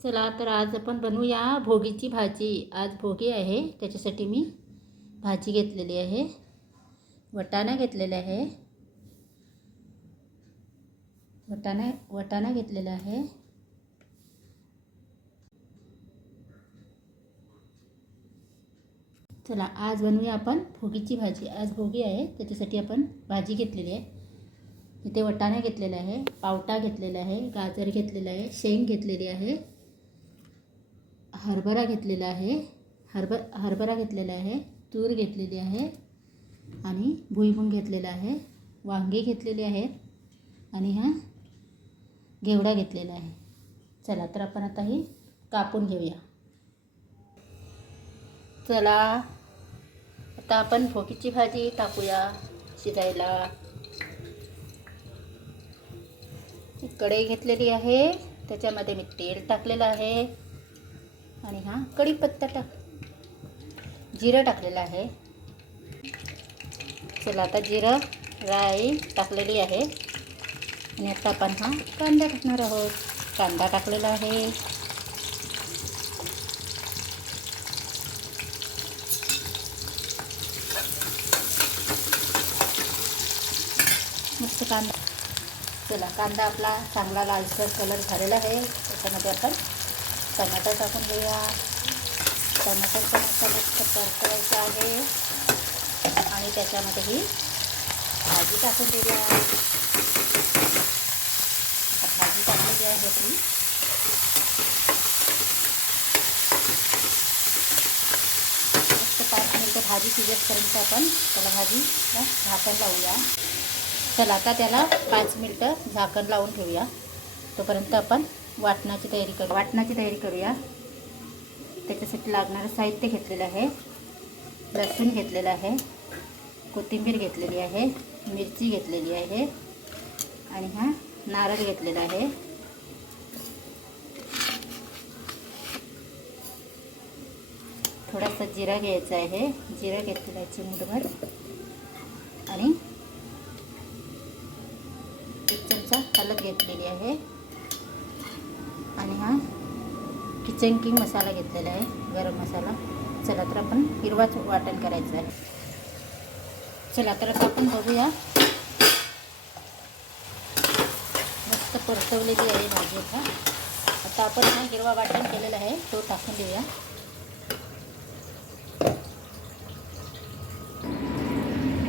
चला तर आज आपण बनवूया भोगीची भाजी. आज भोगी आहे. त्याच्यासाठी मी भाजी घेतलेली आहे. वटाणा घेतलेला आहे. वटाणा वटाणा घेतलेला आहे. चला आज बनवूया आपण भोगीची भाजी. आज भोगी आहे. त्याच्यासाठी आपण भाजी घेतलेली आहे. इथे वटाणा घेतलेला आहे पावटा घेतलेला आहे गाजर घेतलेला आहे शेंग घेतलेली आहे. हरभरा घेतलेला आहे. हरभ हरभरा घेतलेला आहे. तूर घेतलेली आहे. आणि भुईमुंग घेतलेला आहे. वांगे घेतलेले आहेत. आणि हा घेवडा घेतलेला आहे. चला तर आपण आता ही कापून घेऊया. चला आता आपण फोकीची भाजी टाकूया शिजायला. कढई घेतलेली आहे. त्याच्यामध्ये मी तेल टाकलेलं आहे. आणि हा कढीपत्ता टाक. जिरं टाकलेलं आहे. चला आता जिरं राई टाकलेली आहे. आणि आता आपण हा कांदा टाकणार आहोत. कांदा टाकलेला आहे. मस्त कांदा. चला कांदा आपला चांगला लालसर कलर झालेला आहे. त्याच्यामध्ये आपण टमाटर टाकून घेऊया. टमाटर पण आता मस्त परतवायचं आहे. आणि त्याच्यामध्ये ही भाजी टाकून देऊया. भाजी भाजी टाकलेली आहे ती मस्त पाच मिनटं भाजी शिजेपर्यंत आपण त्याला भाजीला झाकण लावूया. चला आता त्याला पाच मिनटं झाकण लावून ठेवूया. तोपर्यंत आपण वाटणाची तयारी करू वाटणाची तयारी करूया. त्याच्यासाठी लागणारं साहित्य घेतलेलं आहे. लसूण घेतलेलं आहे. कोथिंबीर घेतलेली आहे. मिरची घेतलेली आहे. आणि हा नारळ घेतलेला आहे. थोडासा जिरा घ्यायचा आहे. जिरा घेतलेला आहे चिमूटभर आणि एक चमचा हळद घेतलेली आहे. आणि हा किचन किंग मसाला घेतलेला आहे गरम मसाला चला तर आपण हिरवाच वाटण करायचं आहे. चला तर आता आपण बघूया. मस्त परतवलेली आहे भाजी आता. आता आपण हा हिरवा वाटण केलेला आहे तो टाकून देऊया.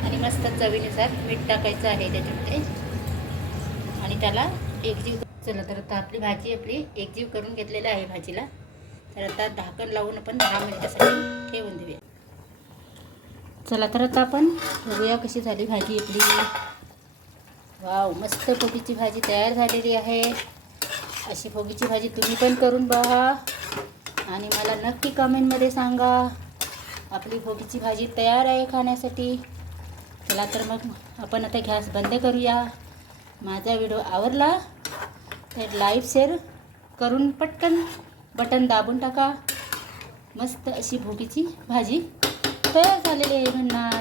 आणि मस्त चवीनुसार मीठ टाकायचं आहे त्याच्यामध्ये. आणि त्याला एक जीव चला तर आता आपली भाजी आपली एकजीव करून घेतलेली आहे भाजीला. तर आता ढाकण लावून आपण दहा मिनिटासाठी ठेवून देऊया. चला तर आता आपण बघूया कशी झाली भाजी आपली. वाव मस्त भोगीची भाजी तयार झालेली आहे. अशी फोगीची भाजी तुम्ही पण करून बघा. आणि मला नक्की कमेंटमध्ये सांगा आपली फोगीची भाजी तयार आहे खाण्यासाठी? चला तर मग आपण आता गॅस बंद करूया. माझा व्हिडिओ आवडला तर लाईव्ह शेअर करून पटकन बटन दाबून टाका. मस्त अशी भोगीची भाजी तयार झालेली आहे. म्हणणार